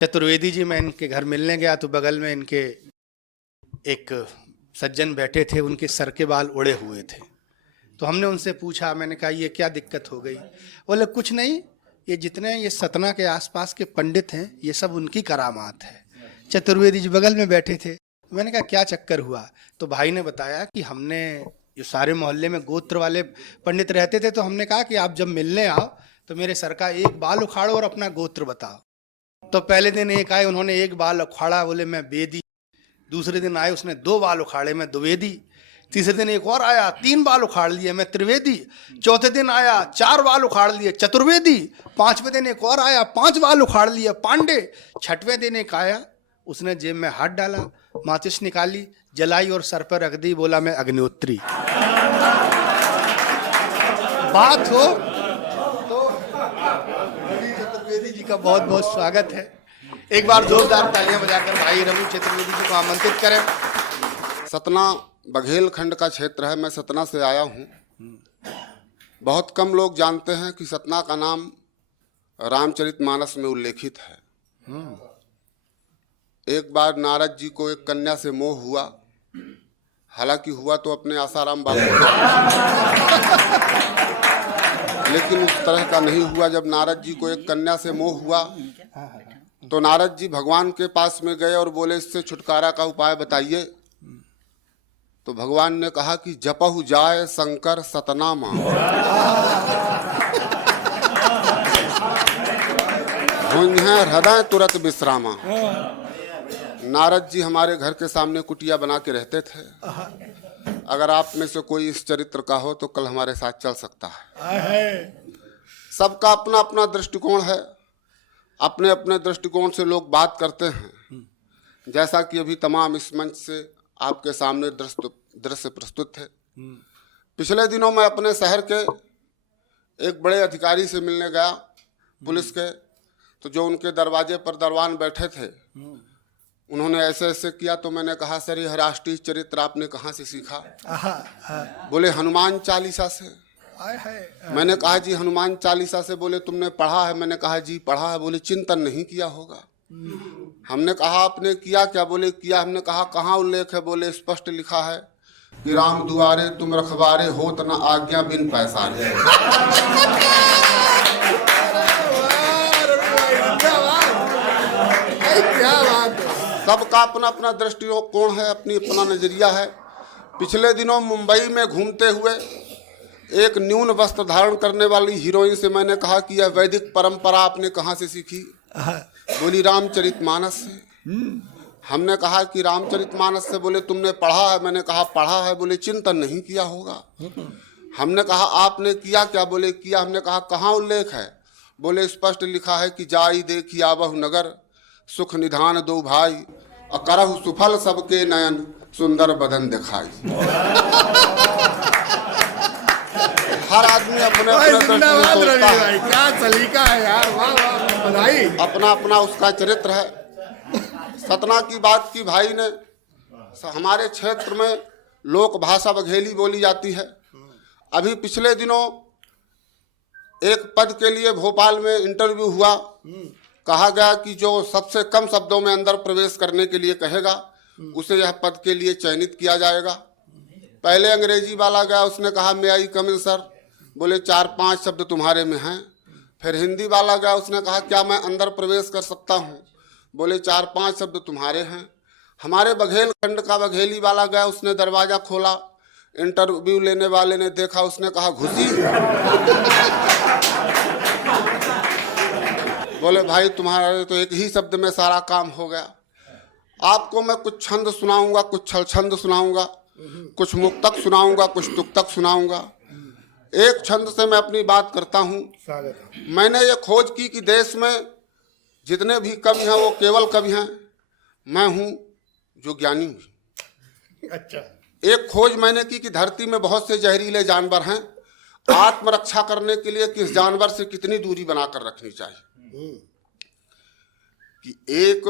चतुर्वेदी जी, मैं इनके घर मिलने गया तो बगल में इनके एक सज्जन बैठे थे, उनके सर के बाल उड़े हुए थे। तो हमने उनसे पूछा, मैंने कहा ये क्या दिक्कत हो गई? बोले कुछ नहीं, ये सतना के आसपास के पंडित हैं, ये सब उनकी करामात है। चतुर्वेदी जी बगल में बैठे थे। मैंने कहा क्या चक्कर हुआ? तो भाई ने बताया कि हमने जो सारे मोहल्ले में गोत्र वाले पंडित रहते थे, तो हमने कहा कि आप जब मिलने आओ तो मेरे सर का एक बाल उखाड़ो और अपना गोत्र बताओ। तो पहले दिन एक आए, उन्होंने एक बाल उखाड़ा, बोले मैं बेदी। दूसरे दिन आए, उसने 2 बाल उखाड़े, मैं द्विवेदी। तीसरे दिन एक और आया, 3 बाल उखाड़ लिए, मैं त्रिवेदी। चौथे दिन आया, 4 बाल उखाड़ लिए, चतुर्वेदी। 5वें दिन एक और आया, 5 बाल उखाड़ लिए, पांडे। 6वें दिन एक आया, उसने जेब में हाथ डाला, माचिस निकाली, जलाई और सर पर रख दी, बोला मैं अग्निहोत्री। बात हो तो रवि चतुर्वेदी जी का बहुत बहुत स्वागत है। एक बार जोरदार तालियां बजाकर भाई रवि चतुर्वेदी जी को आमंत्रित करें। सतना बघेल खंड का क्षेत्र है। मैं सतना से आया हूँ। बहुत कम लोग जानते हैं कि सतना का नाम रामचरितमानस में उल्लेखित है। एक बार नारद जी को एक कन्या से मोह हुआ, हालांकि हुआ तो अपने आसाराम बाबू लेकिन उस तरह का नहीं हुआ। जब नारद जी को एक कन्या से मोह हुआ तो नारद जी भगवान के पास में गए और बोले इससे छुटकारा का उपाय बताइए। तो भगवान ने कहा कि जपहु जाय शंकर सतनामा, होंगे हृदय तुरंत विश्रामा। नारद जी हमारे घर के सामने कुटिया बना के रहते थे। अगर आप में से कोई इस चरित्र का हो तो कल हमारे साथ चल सकता है। सबका अपना अपना दृष्टिकोण है, अपने अपने दृष्टिकोण से लोग बात करते हैं। जैसा कि अभी तमाम इस मंच से आपके सामने दृश्य प्रस्तुत थे। पिछले दिनों मैं अपने शहर के एक बड़े अधिकारी से मिलने गया, पुलिस के। तो जो उनके दरवाजे पर दरवान बैठे थे, उन्होंने ऐसे ऐसे किया। तो मैंने कहा सर ये राष्ट्रीय चरित्र आपने कहाँ से सीखा? बोले हनुमान चालीसा से। मैंने कहा जी हनुमान चालीसा से? बोले तुमने पढ़ा है? मैंने कहा जी पढ़ा है। बोले चिंतन नहीं किया होगा। हमने कहा आपने किया क्या? बोले किया। हमने कहा कहाँ उल्लेख है? बोले स्पष्ट लिखा है कि राम दुआरे तुम रखवारे होत न आज्ञा बिन पैसारे। सबका अपना अपना दृष्टिकोण है, अपनी अपना नजरिया है। पिछले दिनों मुंबई में घूमते हुए एक न्यून वस्त्र धारण करने वाली हीरोइन से मैंने कहा कि यह वैदिक परंपरा आपने कहाँ से सीखी? बोली रामचरितमानस से। हमने कहा कि रामचरितमानस से? बोले तुमने पढ़ा है? मैंने कहा पढ़ा है। बोले चिंतन नहीं किया होगा। हमने कहा आपने किया क्या? बोले किया। हमने कहा कहाँ उल्लेख है? बोले स्पष्ट लिखा है कि जाई देखी आवहु नगर सुख निधान दो भाई अकरहु सुफल सबके नयन सुंदर बदन दिखाई। हर आदमी अपने अपने क्या सलीका है यार, वाह वाह, बधाई। अपना अपना उसका चरित्र है। सतना की बात की भाई ने। हमारे क्षेत्र में लोक भाषा बघेली बोली जाती है। अभी पिछले दिनों एक पद के लिए भोपाल में इंटरव्यू हुआ। कहा गया कि जो सबसे कम शब्दों में अंदर प्रवेश करने के लिए कहेगा उसे यह पद के लिए चयनित किया जाएगा। पहले अंग्रेजी वाला गया, उसने कहा मे आई कम इन सर? बोले 4-5 शब्द तुम्हारे में हैं। फिर हिंदी वाला गया, उसने कहा क्या मैं अंदर प्रवेश कर सकता हूँ? बोले 4-5 शब्द तुम्हारे हैं। हमारे बघेल खंड का बघेली वाला गया, उसने दरवाजा खोला, इंटरव्यू लेने वाले ने देखा, उसने कहा घुसी। बोले भाई तुम्हारे तो एक ही शब्द में सारा काम हो गया। आपको मैं कुछ छंद सुनाऊंगा, कुछ छल छंद सुनाऊंगा, कुछ मुक्तक सुनाऊंगा, कुछ तुक्तक सुनाऊंगा। एक छंद से मैं अपनी बात करता हूँ। मैंने ये खोज की कि देश में जितने भी कवि हैं वो केवल कवि हैं, मैं हूँ जो ज्ञानी हूँ। अच्छा। एक खोज मैंने की कि धरती में बहुत से जहरीले जानवर हैं। आत्मरक्षा करने के लिए किस जानवर से कितनी दूरी बनाकर रखनी चाहिए? कि एक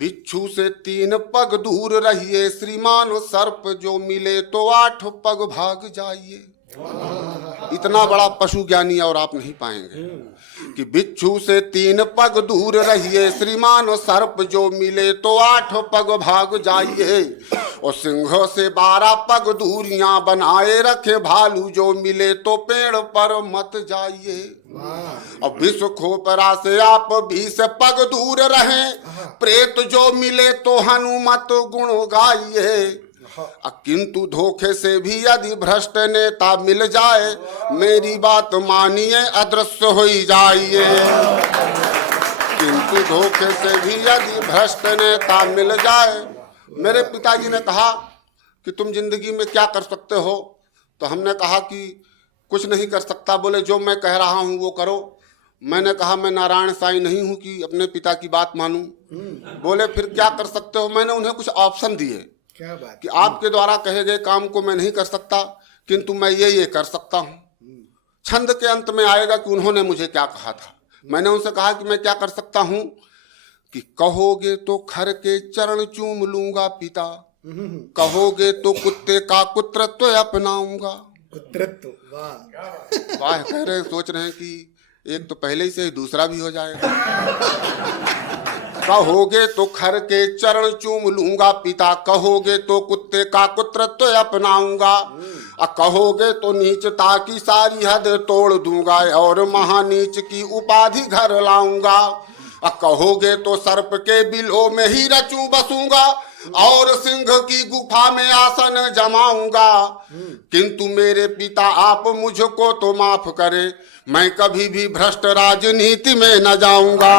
बिच्छू से 3 पग दूर रहिए, श्रीमान सर्प जो मिले तो 8 पग भाग जाइए। इतना बड़ा पशु ज्ञानी और आप नहीं पाएंगे कि बिच्छू से 3 पग दूर रहिए, श्रीमान सर्प जो मिले तो 8 पग भाग जाइए, और सिंह से 12 पग दूरियां बनाए रखे, भालू जो मिले तो पेड़ पर मत जाइए, और विश्व खोपरा से आप 20 पग दूर रहें, प्रेत जो मिले तो हनुमत गुण गाइए, किंतु धोखे से भी यदि भ्रष्ट नेता मिल जाए, मेरी बात मानिए अदृश्य हो जाइए। किंतु धोखे से भी यदि भ्रष्ट नेता मिल जाए। मेरे पिताजी ने कहा कि तुम जिंदगी में क्या कर सकते हो, तो हमने कहा कि कुछ नहीं कर सकता। बोले जो मैं कह रहा हूँ वो करो। मैंने कहा मैं नारायण साईं नहीं हूँ कि अपने पिता की बात मानूं। बोले फिर क्या कर सकते हो। मैंने उन्हें कुछ ऑप्शन दिए क्या बात कि आपके द्वारा कहे गए काम को मैं नहीं कर सकता, किंतु मैं ये कर सकता हूँ। छंद के अंत में आएगा कि उन्होंने मुझे क्या कहा था। मैंने उनसे कहा कि मैं क्या कर सकता हूँ कि कहोगे तो खर के चरण चूम लूंगा पिता, कहोगे तो कुत्ते का कुत्रत्व अपनाऊंगा। कुत्रत्व, वाह वाह कह रहे सोच रहे हैं कि एक तो पहले ही से दूसरा भी हो जाएगा। कहोगे तो खर के चरण चूम लूंगा पिता, कहोगे तो कुत्ते का कुत्रत्व अपनाऊंगा, कहोगे तो नीचता की सारी हद तोड़ दूंगा और महानीच की उपाधि घर लाऊंगा, कहोगे तो सर्प के बिलों में ही रचूं बसूंगा और सिंह की गुफा में आसन जमाऊंगा। किंतु मेरे पिता आप मुझको तो माफ करे, मैं कभी भी भ्रष्ट राजनीति में न जाऊंगा।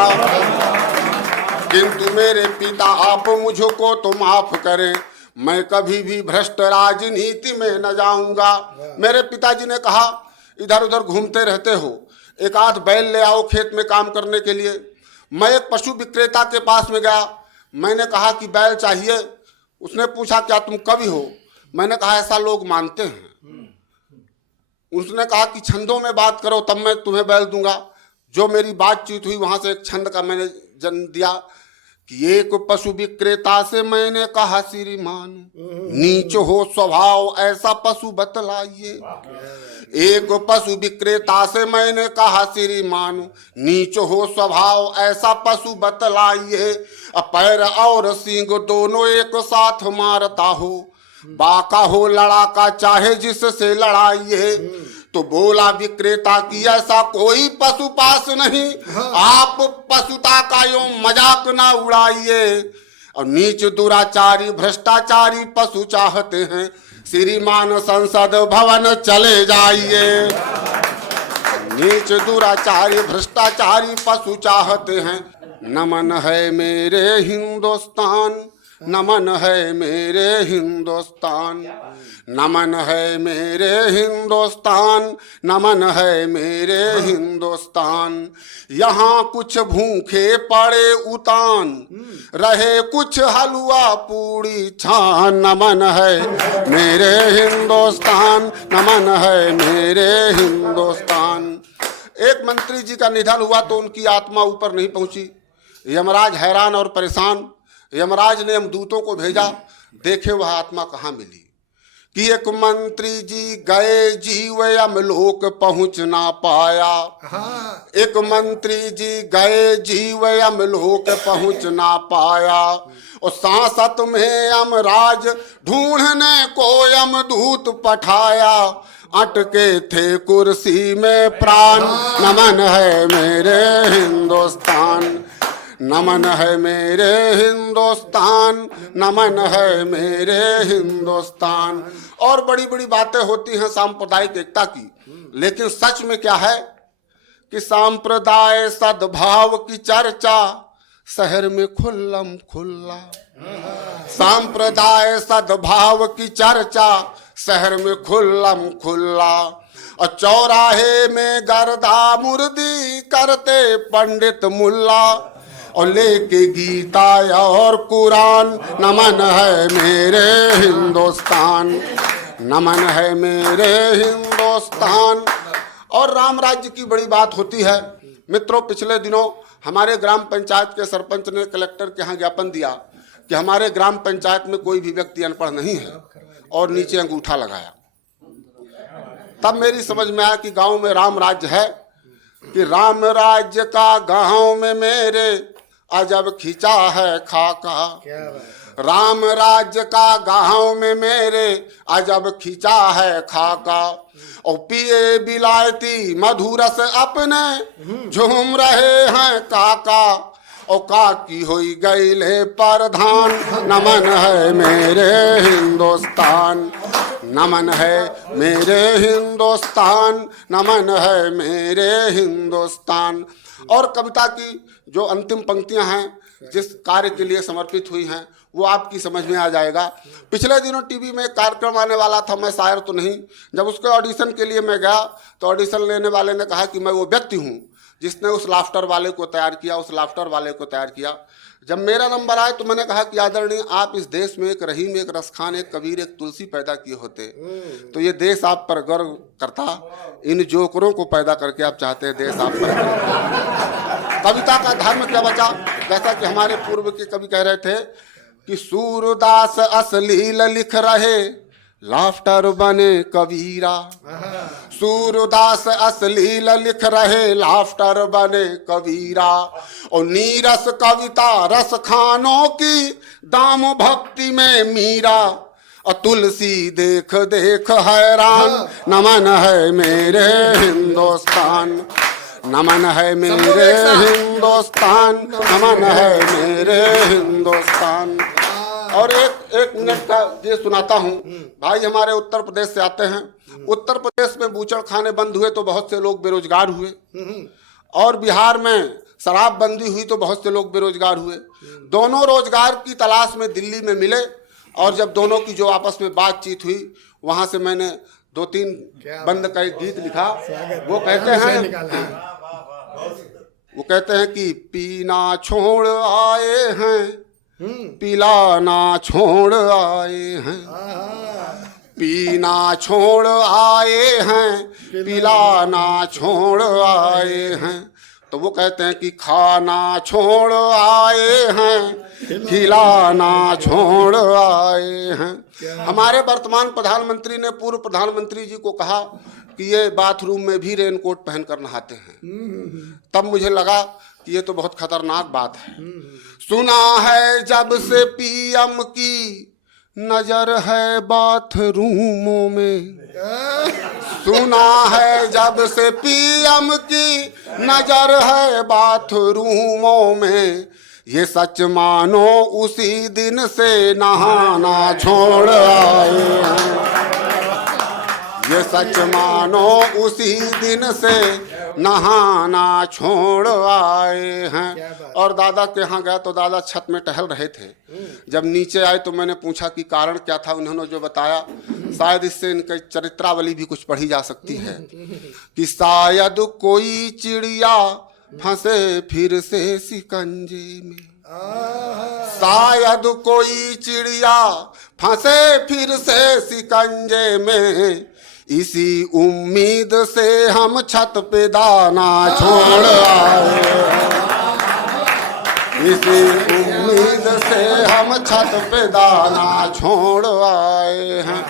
किंतु मेरे पिता आप मुझको तो माफ करें, मैं कभी भी भ्रष्ट राजनीति में न जाऊंगा। मेरे पिताजी ने कहा इधर उधर घूमते रहते हो, एक आध बैल ले आओ खेत में काम करने के लिए। मैं एक पशु विक्रेता के पास में गया, मैंने कहा कि बैल चाहिए। उसने पूछा क्या तुम कवि हो। मैंने कहा ऐसा लोग मानते हैं। उसने कहा कि छंदों में बात करो तब मैं तुम्हें बैल दूंगा। जो मेरी बातचीत हुई वहां से एक छंद का मैंने जन्म दिया कि एक पशु विक्रेता से मैंने कहा श्रीमान नीच हो स्वभाव ऐसा पशु बतलाइए। एक पशु विक्रेता से मैंने कहा श्रीमान नीच हो स्वभाव ऐसा पशु बतलाइए। पैर और सींग दोनों एक साथ मारता हो, बाका हो लड़ाका चाहे जिससे लड़ाइए। तो बोला विक्रेता की ऐसा कोई पशु पास नहीं, आप पशुता का यो मजाक ना उड़ाइए। और नीच दुराचारी भ्रष्टाचारी पशु चाहते हैं, श्रीमान संसद भवन चले जाइए। नीच दुराचारी भ्रष्टाचारी पशु चाहते हैं। नमन है मेरे हिंदुस्तान, नमन है मेरे हिंदुस्तान, नमन है मेरे हिंदुस्तान, नमन है मेरे हिंदुस्तान। यहाँ कुछ भूखे पड़े उतान, रहे कुछ हलवा पूड़ी छान। नमन है मेरे हिंदुस्तान, नमन है मेरे हिंदुस्तान। एक मंत्री जी का निधन हुआ तो उनकी आत्मा ऊपर नहीं पहुंची। यमराज हैरान और परेशान। यमराज ने यमदूतों को भेजा, देखे वह आत्मा कहाँ मिली। कि एक मंत्री जी गए जीव यमलोक पहुंच ना पाया। एक मंत्री जी गए जीव यमलोक पहुंच ना पाया। और सांसत में यमराज ढूंढने को यमदूत पठाया। अटके थे कुर्सी में प्राण, नमन है मेरे हिंदुस्तान, नमन है मेरे हिंदुस्तान, नमन है मेरे हिंदुस्तान। और बड़ी बड़ी बातें होती हैं सांप्रदायिक एकता की, लेकिन सच में क्या है कि सांप्रदाय सद्भाव की चर्चा शहर में खुल्लम खुल्ला। सांप्रदाय सद्भाव की चर्चा शहर में खुल्लम खुल्ला। और चौराहे में गर्दा मुर्दी करते पंडित मुल्ला। और लेके गीता और कुरान, नमन है मेरे हिंदुस्तान, नमन है मेरे हिंदुस्तान। और राम राज्य की बड़ी बात होती है। मित्रों, पिछले दिनों हमारे ग्राम पंचायत के सरपंच ने कलेक्टर के यहाँ ज्ञापन दिया कि हमारे ग्राम पंचायत में कोई भी व्यक्ति अनपढ़ नहीं है, और नीचे अंगूठा लगाया। तब मेरी समझ में आया कि गांव में राम राज्य है, कि राम राज्य का गांव में मेरे अजब खिंचा है खाका। क्या बात, राम राज्य का गांव में मेरे अजब खिंचा है खाका। और पिए बिलायती मधुरस अपने झूम रहे हैं काका। और काकी होई गईले प्रधान, नमन है मेरे हिंदुस्तान, नमन है मेरे हिंदुस्तान, नमन है मेरे हिंदुस्तान। और कविता की जो अंतिम पंक्तियां हैं जिस कार्य के लिए समर्पित हुई हैं वो आपकी समझ में आ जाएगा। पिछले दिनों टीवी में एक कार्यक्रम आने वाला था, मैं शायर तो नहीं, जब उसके ऑडिशन के लिए मैं गया तो ऑडिशन लेने वाले ने कहा कि मैं वो व्यक्ति हूँ जिसने उस लाफ्टर वाले को तैयार किया, उस लाफ्टर वाले को तैयार किया। जब मेरा नंबर आया तो मैंने कहा कि आदरणीय, आप इस देश में एक रहीम, एक रसखान, एक कबीर, एक तुलसी पैदा किए होते तो ये देश आप पर गर्व करता। इन जोकरों को पैदा करके आप चाहते हैं देश आप पर गर्व। कविता का धर्म क्या बचा? जैसा कि हमारे पूर्व के कवि कह रहे थे कि सूरदास अश्लील लिख रहे, लाफ्टर बने कबीरा। सूरदास अश्लील लिख रहे, लाफ्टर बने कबीरा। और नीरस कविता रस खानों की, दाम भक्ति में मीरा। और तुलसी देख देख हैरान, नमन है मेरे हिंदुस्तान, नमन है मेरे हिंदुस्तान, नमन है मेरे हिंदुस्तान। और एक मिनट का ये सुनाता हूँ। भाई हमारे उत्तर प्रदेश से आते हैं। उत्तर प्रदेश में बूचड़ खाने बंद हुए तो बहुत से लोग बेरोजगार हुए, और बिहार में शराबबंदी हुई तो बहुत से लोग बेरोजगार हुए। दोनों रोजगार की तलाश में दिल्ली में मिले, और जब दोनों की जो आपस में बातचीत हुई, वहां से मैंने 2-3 बंद का एक गीत लिखा। वो कहते हैं कि पीना छोड़ आए हैं, पिलाना छोड़ आए हैं, पीना छोड़ आए हैं, पिलाना छोड़ आए हैं। तो वो कहते हैं कि खाना छोड़ आए हैं, खिलाना छोड़ आए हैं। हमारे वर्तमान प्रधानमंत्री ने पूर्व प्रधानमंत्री जी को कहा कि ये बाथरूम में भी रेनकोट पहनकर नहाते हैं। तब मुझे लगा कि ये तो बहुत खतरनाक बात है। सुना है जब से पीएम की नजर है बाथरूमों में, सुना है जब से पीएम की नजर है बाथरूमों में। ये सच मानो उसी दिन से नहाना छोड़ आए हैं, ये सच मानो उसी दिन से नहाना छोड़ आए हैं। और दादा के यहाँ गया तो दादा छत में टहल रहे थे। जब नीचे आए तो मैंने पूछा कि कारण क्या था। उन्होंने जो बताया, शायद इससे इनकी चरित्रावली भी कुछ पढ़ी जा सकती है कि शायद कोई चिड़िया फंसे फिर से शिकंजे में, शायद कोई चिड़िया फंसे फिर से शिकंजे में। इसी उम्मीद से हम छत पे दाना छोड़ आए हैं, इसी उम्मीद से हम छत पे दाना छोड़ आए हैं।